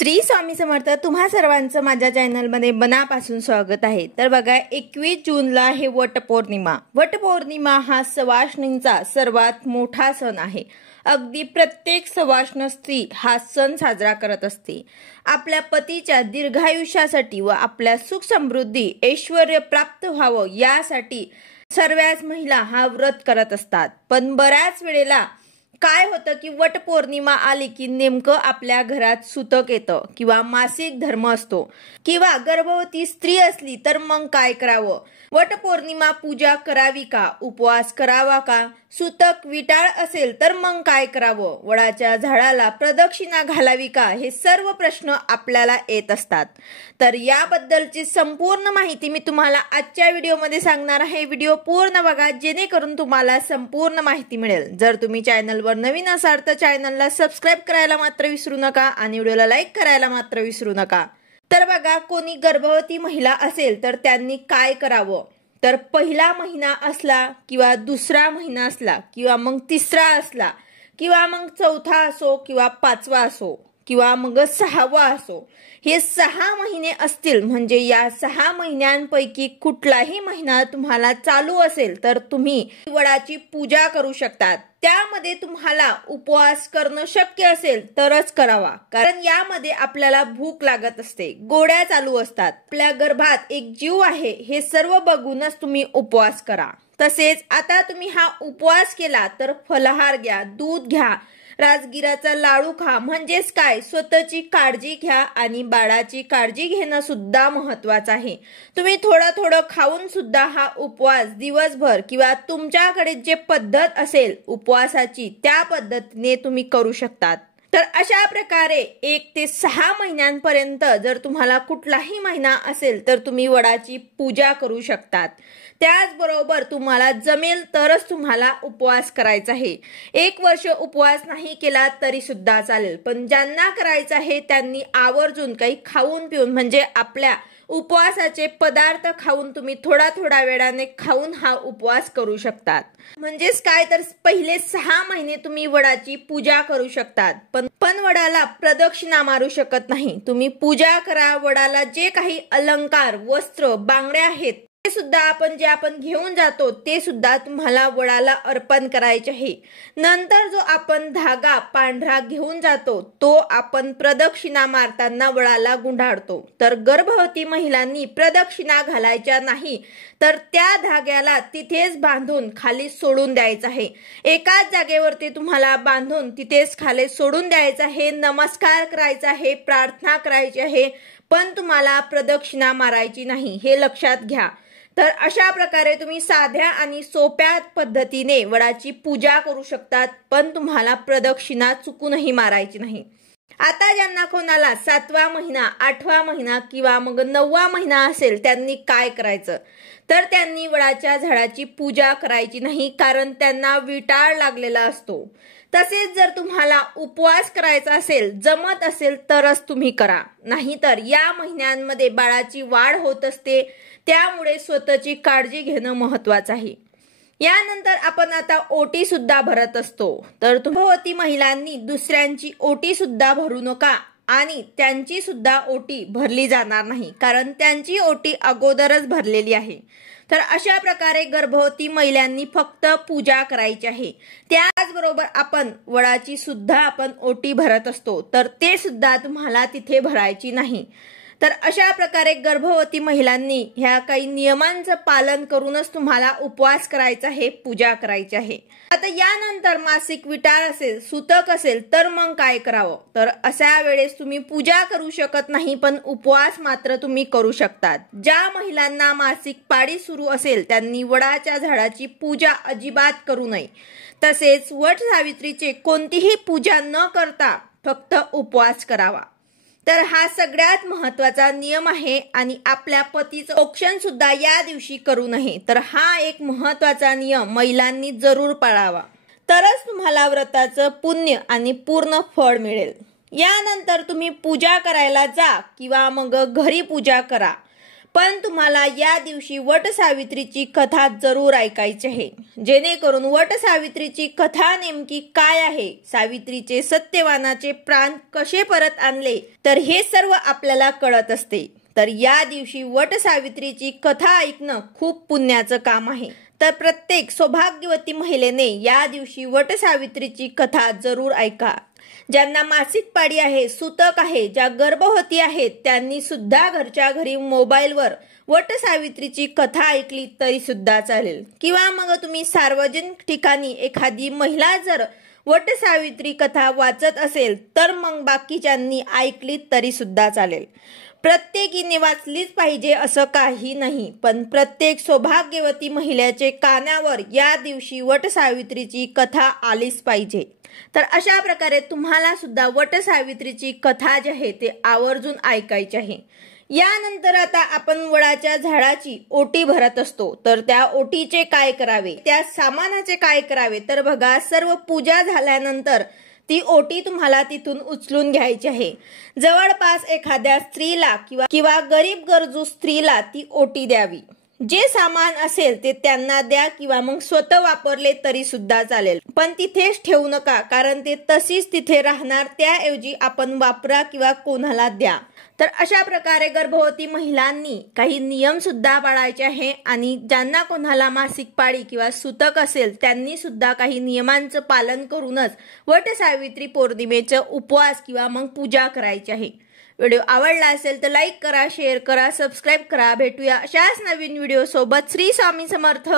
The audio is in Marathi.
श्री स्वामी समर्थ। तुम्हा सर्वांचं माझ्या चॅनलमध्ये मनापासून स्वागत आहे। तर बघा 21 जूनला हे वटपौर्णिमा। वटपौर्णिमा हा सवाष्णींचा सर्वात मोठा सण आहे। अगदी प्रत्येक सवाष्ण स्त्री हा सण साजरा करत असते। आपल्या पतीच्या दीर्घायुष्यासाठी व आपल्या सुख समृद्धी ऐश्वर्य प्राप्त व्हावं यासाठी सर्वच महिला हा व्रत करत असतात। पण बऱ्याच वेळेला काय होतं की वटपौर्णिमा आली की नेमकं आपल्या घरात सुतक येतं किंवा मासिक धर्म असतो किंवा गर्भवती स्त्री असली तर मग काय करावं? वटपौर्णिमा पूजा करावी का? उपवास करावा का? सुतक विटाळ असेल तर मग काय करावं? वडाच्या झाडाला प्रदक्षिणा घालावी का? हे सर्व प्रश्न आपल्याला येत असतात। तर याबद्दलची संपूर्ण माहिती मी तुम्हाला आजच्या व्हिडिओमध्ये सांगणार आहे। व्हिडिओ पूर्ण बघा जेणेकरून तुम्हाला संपूर्ण माहिती मिळेल। जर तुम्ही चॅनलवर नवीन असाल तर चॅनलला सबस्क्राइब करायला मात्र विसरू नका आणि व्हिडिओला लाईक करायला मात्र विसरू नका। तर बघा कोणी गर्भवती महिला असेल तर त्यांनी काय करावं? तर पहिला महिना असला किंवा दुसरा महिना असला किंवा मग तिसरा असला किंवा मग चौथा असो किंवा पाचवा असो किंवा मग सहावा असो, हे 6 महिने असतील म्हणजे या 6 महिन्यांपैकी कुठलाही महिना तुम्हाला चालू असेल तर तुम्ही वडाची पूजा करू शकता। त्यामध्ये तुम्हाला उपवास करणं शक्य असेल तरच करावा, कारण यामध्ये आपल्याला भूक लागत असते, गोड्या चालू असतात, आपल्या गर्भात एक जीव आहे हे सर्व बघूनच तुम्ही उपवास करा। तसेच आता तुम्ही हा उपवास केला तर फलाहार घ्या, दूध घ्या, राजगिराचा लाडू खा, म्हणजेच काय स्वतःची काळजी घ्या आणि बाळाची काळजी घेणं सुद्धा महत्त्वाचं आहे। तुम्ही थोडं खाऊन सुद्धा हा उपवास दिवसभर किंवा तुमच्याकडे जे पद्धत असेल उपवासाची त्या पद्धतीने तुम्ही करू शकतात। तर अशा प्रकारे 1 ते 6 महिन्यांपर्यंत जर तुम्हाला कुठलाही महिना असेल तर तुम्ही वडाची पूजा करू शकतात। त्याचबरोबर तुम्हाला जमेल तरच तुम्हाला उपवास करायचा आहे। 1 वर्ष उपवास नाही केला तरी सुद्धा चालेल, पण ज्यांना करायचं आहे त्यांनी आवर्जून काही खाऊन पिऊन म्हणजे आपल्या उपवासाचे पदार्थ खाऊन तुम्ही थोडा वेळाने खाऊन हा उपवास करू शकतात। म्हणजेच काय तर पहिले 6 महिने तुम्ही वडाची पूजा करू शकतात, पण वडाला प्रदक्षिणा मारू शकत नाही। तुम्ही पूजा करा, वडाला जे काही अलंकार वस्त्र बांगड्या आहेत ते सुद्धा आपण घेऊन जातो ते सुद्धा तुम्हाला वडाला अर्पण करायचे आहे। नंतर जो आपण धागा पांढरा घेऊन जातो तो आपण प्रदक्षिणा मारताना वडाला गुंडाळतो। तर गर्भवती महिलांनी प्रदक्षिणा घालायच्या नाही तर त्या धाग्याला तिथेच बांधून खाली सोडून द्यायचं आहे। एकाच जागेवरती तुम्हाला बांधून तिथेच खाली सोडून द्यायचं आहे, नमस्कार करायचा आहे, प्रार्थना करायची आहे, पण तुम्हाला प्रदक्षिणा मारायची नाही, हे लक्षात घ्या। तर अशा प्रकारे तुम्ही साध्या आणि सोप्या पद्धतीने वडाची पूजा करू शकतात, पण तुम्हाला प्रदक्षिणा चुकूनही मारायची नाही। आता ज्यांना कोणाला 7वा महिना 8वा महिना किंवा मग 9वा महिना असेल त्यांनी काय करायचं? तर त्यांनी वडाच्या झाडाची पूजा करायची नाही, कारण त्यांना विटाळ लागलेला असतो। तसेच जर तुम्हाला उपवास करायचा असेल, जमत असेल तरच तुम्ही करा, नाहीतर या महिन्यांमध्ये बाळाची वाढ होत असते, त्यामुळे स्वतःची काळजी घेणं महत्त्वाचं आहे। यानंतर आपण आता ओटी सुद्धा भरत असतो, तर गर्भवती महिलांनी दुसऱ्यांची ओटी सुद्धा भरू नका आणि त्यांची सुद्धा ओटी भरली जाणार नाही, कारण त्यांची ओटी अगोदरच भरलेली आहे। तर अशा प्रकारे गर्भवती महिलांनी फक्त पूजा करायची आहे। त्याचबरोबर आपण वडाची सुद्धा आपण ओटी भरत असतो, तर ते सुद्धा तुम्हाला तिथे भरायची नाही। तर अशा प्रकारे गर्भवती महिलांनी ह्या काही नियमांचं पालन करूनच तुम्हाला उपवास करायचा आहे, पूजा करायची आहे। आता यानंतर मासिक विटाळ असेल, सुतक असेल तर मग काय करावं? तर अशा वेळेस तुम्ही पूजा करू शकत नाही, पण उपवास मात्र तुम्ही करू शकतात। ज्या महिलांना मासिक पाळी सुरू असेल त्यांनी वडाच्या झाडाची पूजा अजिबात करू नये। तसेच वट सावित्रीचे कोणतीही पूजा न करता फक्त उपवास करावा। तर हा सगळ्यात महत्त्वाचा नियम आहे आणि आपल्या पतीचं औक्षण सुद्धा या दिवशी करू नये। तर हा एक महत्त्वाचा नियम महिलांनी जरूर पाळावा, तरच तुम्हाला व्रताचं पुण्य आणि पूर्ण फळ मिळेल। यानंतर तुम्ही पूजा करायला जा किंवा मग घरी पूजा करा, पण तुम्हाला या दिवशी वटसावित्रीची कथा जरूर ऐकायची आहे, जेणेकरून वटसावित्रीची कथा नेमकी काय आहे, सावित्रीचे सत्यवानाचे प्राण कसे परत आणले, तर हे सर्व आपल्याला कळत असते। तर या दिवशी वटसावित्रीची कथा ऐकणं खूप पुण्याचं काम आहे। तर प्रत्येक सौभाग्यवती महिलेने या दिवशी वटसावित्रीची कथा जरूर ऐका। ज्यांना मासिक पाळी आहे, सूतक आहे, ज्या गर्भवती आहेत, त्यांनी सुद्धा घरच्या घरी मोबाईलवर वटसावित्रीची कथा ऐकली तरी सुद्धा चालेल, किंवा मग तुम्ही सार्वजनिक ठिकाणी एखादी महिला जर वटसावित्री कथा वाचत असेल तर मग बाकीच्यांनी ऐकली तरी सुद्धा चालेल। प्रत्येकीने वाचलीच पाहिजे असं काही नाही, पण प्रत्येक सौभाग्यवती महिलेच्या कानावर या दिवशी वटसावित्रीची कथा आलीच पाहिजे। तर अशा प्रकारे तुम्हाला सुद्धा वटसावित्रीची कथा जी आहे ते आवर्जून ऐकायची आहे। यानंतर आता आपण वडाच्या झाडाची ओटी भरत असतो, तर त्या ओटीचे काय करावे, त्या सामानाचे काय करावे, तर बघा, सर्व पूजा झाल्यानंतर ती ओटी तुम्हाला तिथून उचलून घ्यायची आहे। जवळपास एखाद्या स्त्रीला किंवा गरीब गरजू स्त्रीला ती ओटी द्यावी। जे सामान असेल ते त्यांना द्या किंवा मग स्वतः वापरले तरी सुद्धा चालेल, पण तिथेच ठेवू नका, कारण ते तशीच तिथे राहणार। त्याऐवजी आपण वापरा किंवा कोणाला द्या। तर अशा प्रकारे गर्भवती महिलांनी काही नियम सुद्धा पाळायचे आहे, आणि ज्यांना कोणाला मासिक पाळी किंवा सूतक असेल त्यांनी सुद्धा काही नियमांचं पालन करूनच वटसावित्री पौर्णिमेचा उपवास किंवा मग पूजा करायची आहे। व्हिडिओ आवडला असेल तर लाईक करा, शेअर करा, सबस्क्राईब करा। भेटूया अशाच नवीन व्हिडिओ सोबत। श्री स्वामी समर्थ।